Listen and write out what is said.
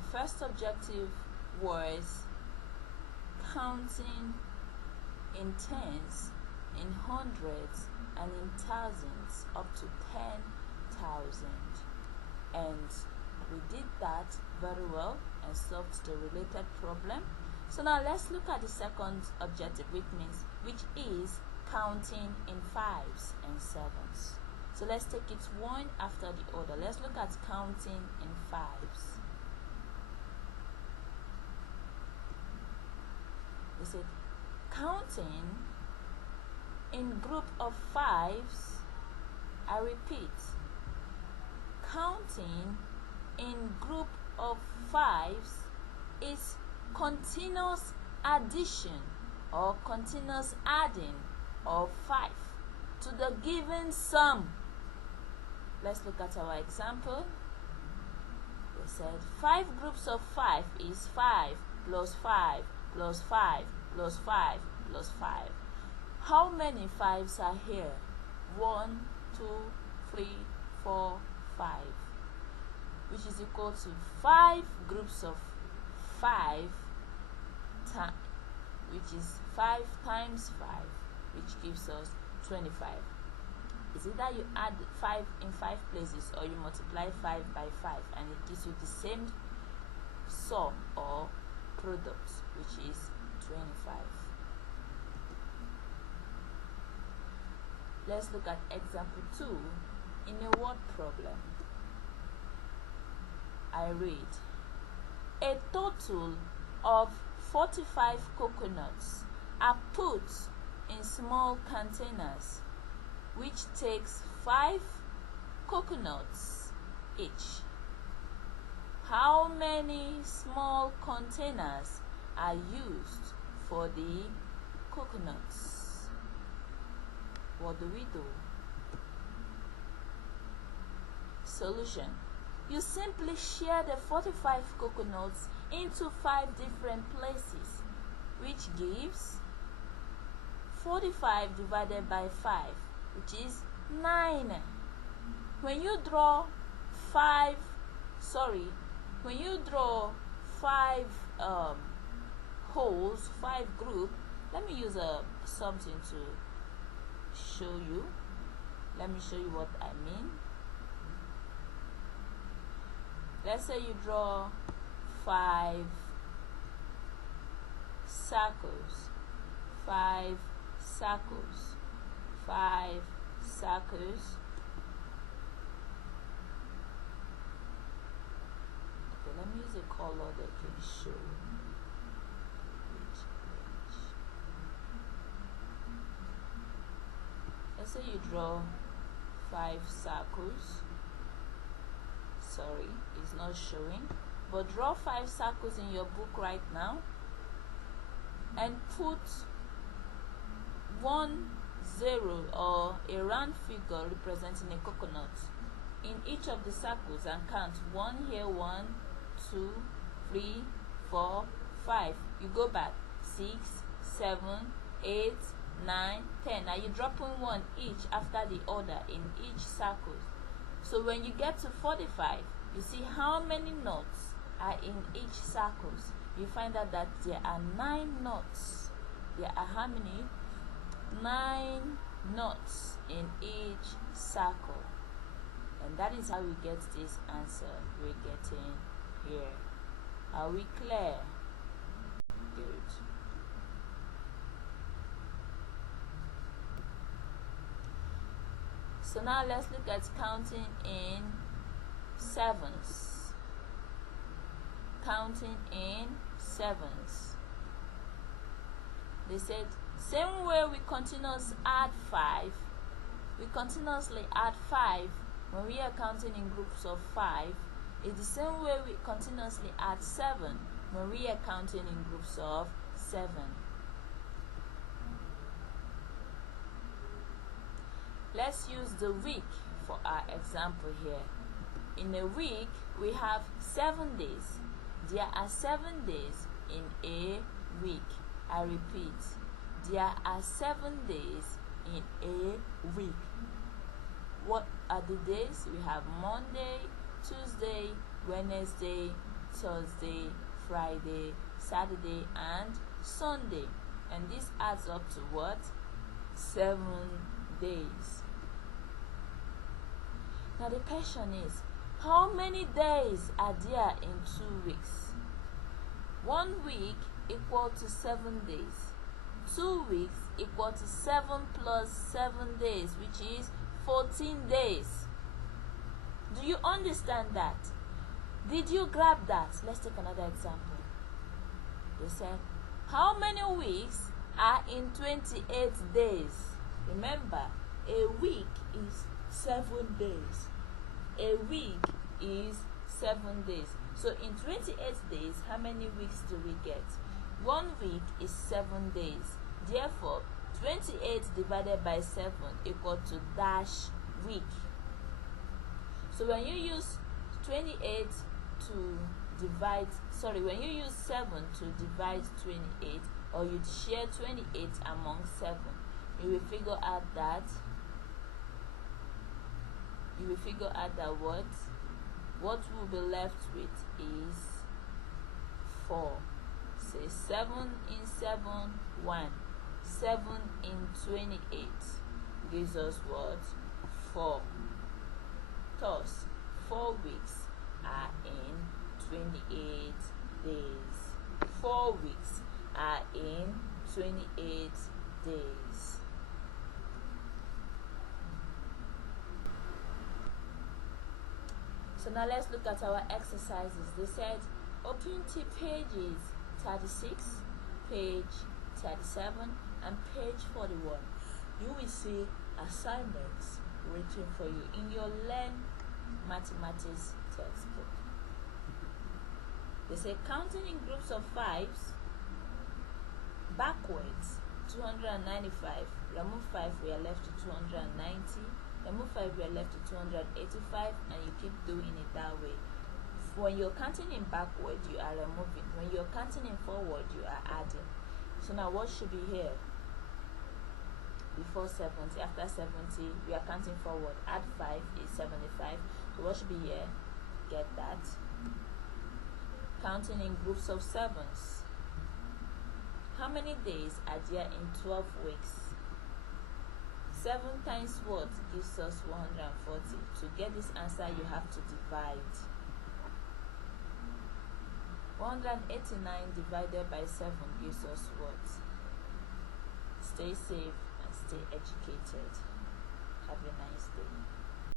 Our first objective was counting in tens, in hundreds, and in thousands up to 10,000. And we did that very well and solved the related problem. So now let's look at the second objective, which is counting in fives and sevens. So let's take it one after the other. Let's look at counting in fives. We said counting in group of fives. I repeat, counting in group of fives is continuous addition or continuous adding of 5 to the given sum. Let's look at our example. They said 5 groups of 5 is 5 plus 5 plus 5 plus 5 plus 5. How many 5s are here? 1, 2, 3, 4, 5, which is equal to 5 groups of 5 which is 5 times 5, which gives us 25. Is it that you add 5 in 5 places, or you multiply 5 by 5 and it gives you the same sum or product, which is 25. Let's look at example 2 in a word problem. I read, a total of 45 coconuts are put in small containers, which takes 5 coconuts each. How many small containers are used for the coconuts? What do we do? Solution. You simply share the 45 coconuts into 5 different places, which gives 45 divided by 5, which is 9. When you draw 5 holes, 5 group, let me use something to show you. Let me show you what I mean. Let's say you draw 5 circles, 5 circles, 5 circles. Okay, let me use a color that can show which. Let's say you draw 5 circles. Sorry, it's not showing, but draw 5 circles in your book right now and put 1 0 or a round figure representing a coconut in each of the circles and count 1 here, 1, 2, 3, 4, 5. You go back 6, 7, 8, 9, 10. Now you're dropping 1 each after the other in each circle. So when you get to 45, you see how many knots are in each circle. You find out that there are 9 knots. There are how many? 9 knots in each circle. And that is how we get this answer we're getting here. Are we clear? Good. So now let's look at counting in sevens. Counting in sevens. They said, same way we continuously add 5. We continuously add 5 when we are counting in groups of 5. It's the same way we continuously add 7 when we are counting in groups of 7. Let's use the week for our example here. In a week, we have 7 days. There are 7 days in a week. I repeat, there are 7 days in a week. What are the days? We have Monday, Tuesday, Wednesday, Thursday, Friday, Saturday, and Sunday. And this adds up to what? 7 days. Now the question is, how many days are there in 2 weeks? 1 week equal to 7 days. 2 weeks equal to 7 plus 7 days, which is 14 days. Do you understand that? Did you grab that? Let's take another example. They said, how many weeks are in 28 days? Remember, a week is 7 days. A week is 7 days. So in 28 days, how many weeks do we get? 1 week is 7 days. Therefore, 28 divided by 7 equal to dash week. So when you use 28 to divide, when you use 7 to divide 28, or you share 28 among 7, you will figure out that what we'll be left with is 4. Say 7 in 7, 1. 7 in 28 gives us what? 4. Thus, 4 weeks are in 28 days. 4 weeks are in 28 days. So now let's look at our exercises. They said open to pages 36, page 37, and page 41. You will see assignments waiting for you in your Learn Mathematics textbook. They say counting in groups of 5s backwards, 295. Remove 5, we are left to 290. Remove 5, we are left to 285, and you keep doing it that way. When you're counting in backward, you are removing. When you're counting in forward, you are adding. So now what should be here? Before 70, after 70, we are counting forward. Add 5 is 75. So what should be here? Get that. Counting in groups of 7s. How many days are there in 12 weeks? 7 times what gives us 140. To get this answer, you have to divide. 189 divided by 7 gives us what? Stay safe and stay educated. Have a nice day.